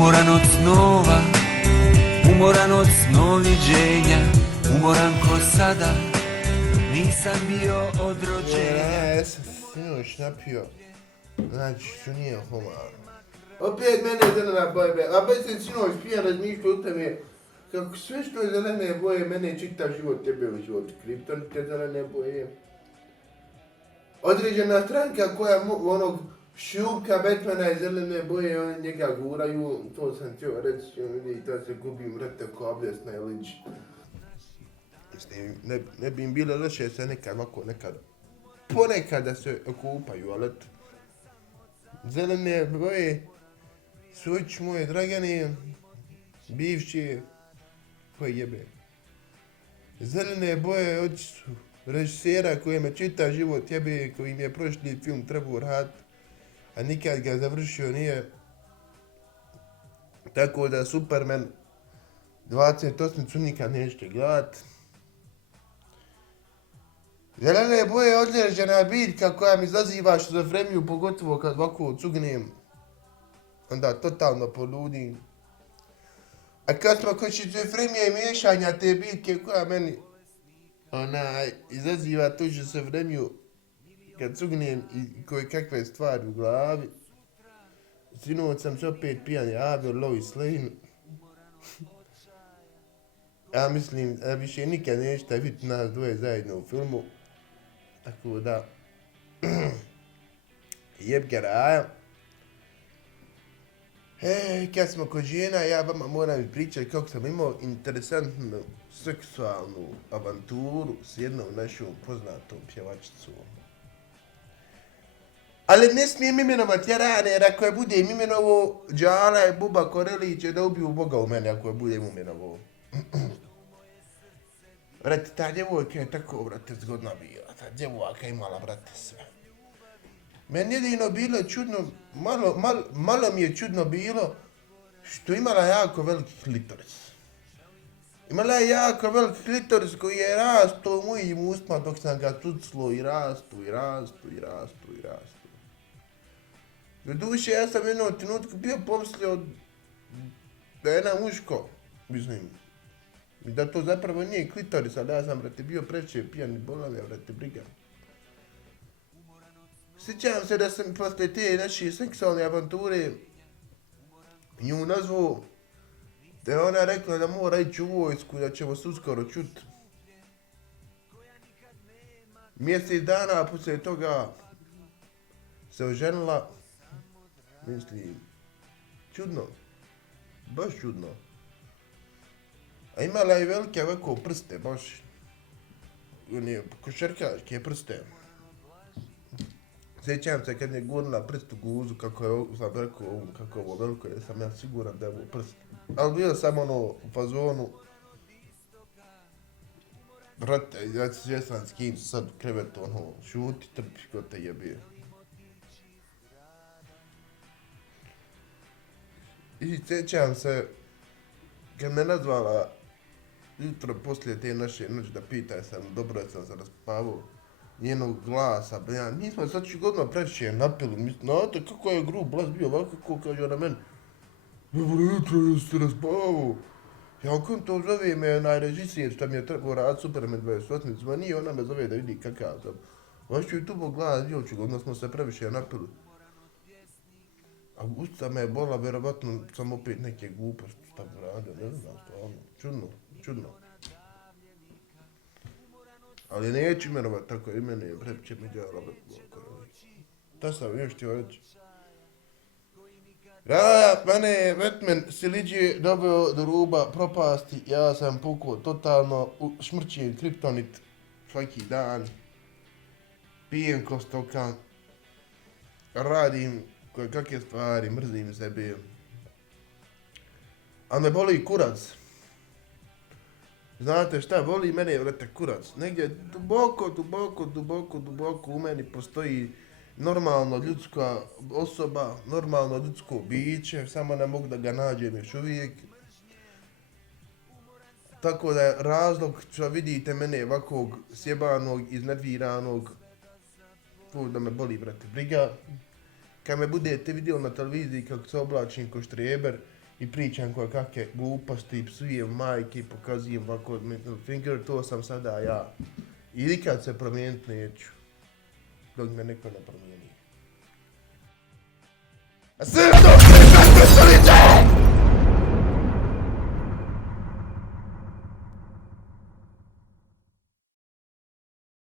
Umoran od snova, umoran od snoviđenja, umoran ko sada, nisam bio od rođenja. Ja sam sinoć napio, znači što nije humano. Opet mene zelena boja, opet sam sinoć pijan razmišljao o tebe, kako sve što je zelene boje, mene čitav život, tebe u život. Krypton te zelene boje. Određena stranka koja onog šupka Batmana i zelene boje, oni njega guraju, to sam htio reći, i to se gubim vrte ko obljesna liđ. Ne bi im bilo loše se nekad ovako, ponekad da se okupaju, ali eto. Zelene boje, suć moje dragane, bivši, koji jebe. Zelene boje od režisera koji me čita život jebe, koji mi je prošli film trebao raditi, a nikad ga završio nije. Tako da Superman 28 nikad nećete gledat. Zelene boje je određena biljka koja mi izaziva šizofreniju, pogotovo kad ovako cugnem. Onda totalno poludim. A kad smo kod šizofrenije i miješanja te biljke koja meni izaziva tu šizofreniju, kad cugnem i koje kakve stvari u glavi. Sinoć sam se opet pijan javio Lois Lane. Ja mislim da više nikad nećete vidjeti nas dvoje zajedno u filmu. Tako da, jeb ga raja. Kad smo kod žena, ja vama moram pričati kako sam imao interesantnu seksualnu avanturu s jednom našom poznatom pjevačicom. Ali ne smijem imenovati Jarane, jer ako je budem imenovo, Đala i Buba Korelić će da ubiju Boga u mene ako je budem imenovo. Brate, ta djevojka je tako, brate, zgodna bila. Ta djevojka imala, brate, sve. Meni jedino bilo čudno, malo mi je čudno bilo što imala jako veliki klitoris. Imala je jako veliki klitoris koji je rastao u mojim ustima dok sam ga tuclo i rastao. Doduše, ja sam jednom trenutku bio pomislio da je jedna muško, mislim. I da to zapravo nije klitoris, ali ja sam, brate, bio previše pijan i bolao me, brate, briga. Sjećam se da sam posle te naše seksualne avanture nju nazvao, da je ona rekla da mora ići u vojsku, da ćemo se uskoro čut. Mjesec dana poslije toga se oženila, mislim, čudno, baš čudno. A imala je velike ovako prste, baš, one košarkaške prste. Sjećam se kad je gurnula prst u guzu, kako je sam rekao, kako je ovo veliko, jer sam ja siguran da je ovo prst. Ali bio sam ono u fazonu. Brate, ja se svjestan s kim sad u krevetu, ono, šuti, trpi, ko te jebije. I sjećam se, kad me nazvala jutro poslije te naše noći da pita sam, dobro sam se raspavao, njenog glasa, ja, nismo sad ću godno previše napili, mislim, znate kako je grub glas bio, ovako kako kaže na meni, dobro jutro, ja se raspavao. Ja, kom to zove me režisir što mi je trebao raditi Superman 28, zvani, ona me zove da vidi kakav sam. Vaš ću tu glas, djevčuk, onda smo se previše napili. A usta me je bola, vjerovatno sam opet neke gluposti šta bi radio, ne znam, stvarno, čudno. Ali neću imenovat tako imene, previše mi Đala Korelić. To sam još htio reći. Mene je Batman Siliđe doveo do ruba propasti, ja sam pukao totalno, šmrčim kriptonit svaki dan, pijem ko stokan, radim koje kakve stvari, mrzim sebe. A me boli kurac. Znate šta, boli mene, vrete, kurac. Negdje duboko u meni postoji normalno ljudska osoba, normalno ljudsko biće, samo ne mogu da ga nađem još uvijek. Tako da je razlog što vidite mene ovakvog sjebanog, iznerviranog, to da me boli, brate, briga. Kad me budete vidjeli na televiziji kako se oblačim ko štreber i pričam koje kakve gluposti, i psujem majke i pokazujem ovako middle finger, to sam sada ja. I nikad se promijeniti neću, dok me neko ne promijeni. A sve!